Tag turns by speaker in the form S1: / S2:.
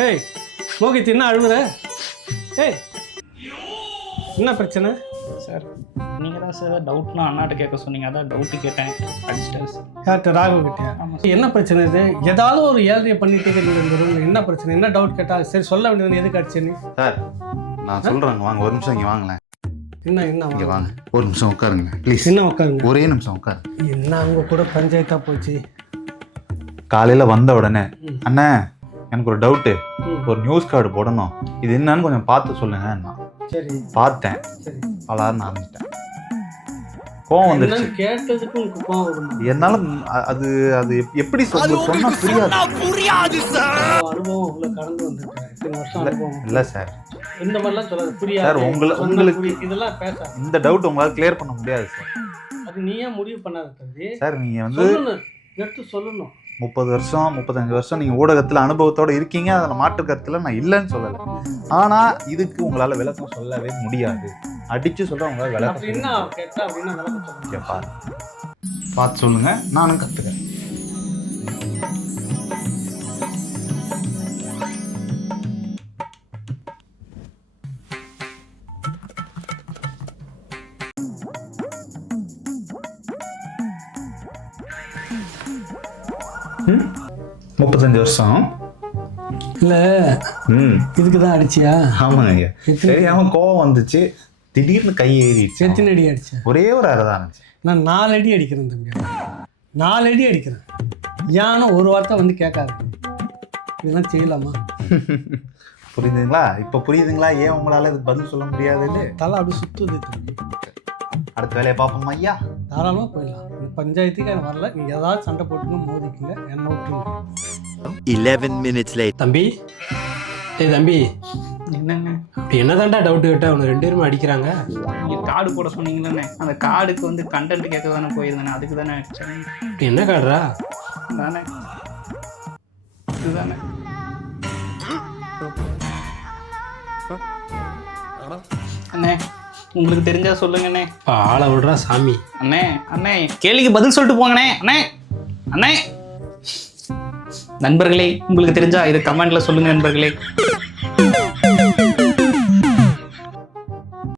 S1: ஏய் மோகித் என்ன அழுகுற ஏய் என்ன பிரச்சனை?
S2: சார் நீங்கள் தான் சார் டவுட்லாம் அண்ணாட்ட கேட்க சொன்னீங்க. அதான் டவுட்டு கேட்டேன். அடிச்சிட்டாரு சார்.
S1: யார்கிட்ட ராகவ் கிட்டயா?
S2: ஆமாம்
S1: என்ன பிரச்சனை இது? ஏதாவது ஒரு ஏழ்றையை பண்ணிட்டு ரூம்ல என்ன பிரச்சனை? என்ன டவுட் கேட்டா? சரி சொல்ல வேண்டியது எதுக்கு அடிச்சு நீ?
S3: சார் நான் சொல்றேங்க வாங்க ஒரு நிமிஷம் இங்க வாங்களேன்.
S1: என்ன என்ன
S3: இங்க வாங்க? ஒரு நிமிஷம் உட்காருங்க. ப்ளீஸ்
S1: என்ன உட்காருங்க.
S3: ஒரே நிமிஷம் உட்காரு
S1: என்ன அவங்க கூட பஞ்சாயத்தா போச்சு?
S3: காலையில வந்த உடனே
S1: ம்.
S3: எனக்கு ஒரு டவுட்டு. ஒரு நியூஸ் கார்டு போடணும். இது என்னன்னு கொஞ்சம் பார்த்து சொல்லுங்க நான்
S1: சரி.
S3: பார்த்தேன்.
S1: சரி.
S3: அலார்னு ஆரம்பிச்சிட்டேன். கோவம் வந்துருச்சு.
S1: கேட்டதுக்கு
S3: என்னால அது அது எப்- எப்படி சொல்ல சொன்னா புரியாது.
S1: அவ்வளவு அனுபவம் இவ்வளவு கடந்து வந்திருக்கேன் இத்தனை வருஷம் அனுபவம்.
S3: இல்ல சார்
S1: இந்த மாதிரிலாம் சொல்லாது. புரியாது.
S3: சார், உங்கள- உங்களுக்கு-.
S1: இதெல்லாம் பேசாத
S3: இந்த டவுட் உங்களால கிளியர் பண்ண முடியாது சார்
S1: அது நீயே முடிவு பண்ணாத
S3: சார் நீங்க வந்து
S1: சொல்லணும். எடுத்து சொல்லணும்.
S3: முப்பது வருஷம் முப்பத்தஞ்சு வருஷம் நீங்க ஊடகத்துல அனுபவத்தோட இருக்கீங்க அதில் மாற்று கருத்துல நான் இல்லைன்னு சொல்லலை. ஆனா இதுக்கு உங்களால விளக்கம் சொல்லவே முடியாது. அடிச்சு சொல்ற உங்களால விளக்கம். பார்த்து சொல்லுங்க நானும் கத்துக்கிறேன். முப்பத்தஞ்சு வருஷம்.
S1: இல்ல.
S3: ம்.
S1: இதுக்கு தான் அடிச்சியா?
S3: ஆமாங்க ஐயா.
S1: எத்தனை-
S3: தெரியாம கோவம் வந்துச்சு. திடீர்னு கை ஏறிடுச்சு.
S1: எத்தனை அடி அடிச்ச?
S3: ஒரே ஒரு அரை தான் இருந்துச்சு
S1: நான் நாலு அடி அடிக்கிறேன் தம்பி. நாலு அடி அடிக்கிறேன். ஏன்னா ஒரு வார்த்தை வந்து கேட்காது. இதெல்லாம் செய்யலாமா?
S3: புரியுதுங்களா? இப்ப புரியுதுங்களா? ஏன் உங்களால இதுக்கு பதில் சொல்ல முடியாதுன்னு
S1: தலை அப்படி சுத்துது தம்பி.
S3: அடுத்த வேலையை பார்ப்போம் ஐயா?
S1: தாராளமாக போயிடலாம். பஞ்சாயத்துக்கு எனக்கு வரல. நீங்கள் ஏதாவது சண்டை போட்டுன்னு மோதிக்குங்க. என்ன விட்டுருங்க
S4: 11 minutes later.
S5: தம்பி. ஏய் தம்பி.
S2: என்னங்க?
S5: இப்ப என்னதான்டா டவுட் கேட்டா? அவனை ரெண்டு பேருமே அடிக்கிறாங்க.
S2: நீங்கள் கார்டு போட சொன்னீங்களே அந்த கார்டுக்கு வந்து கண்டென்ட் கேட்க தானே போயிருந்தேன்? அதுக்கு தானே அடிச்சேன்
S5: என்ன காடுறா?
S2: தானே இதுதானே. அண்ணே. உங்களுக்கு தெரிஞ்சா சொல்லுங்கண்ணே.
S5: ஆளை விடுறா சாமி.
S2: அண்ணே அண்ணே கேள்விக்கு பதில் சொல்லிட்டு போங்கண்ணே அண்ணே அண்ணே. நண்பர்களே உங்களுக்கு தெரிஞ்சா இது கமெண்ட்ல சொல்லுங்க நண்பர்களே.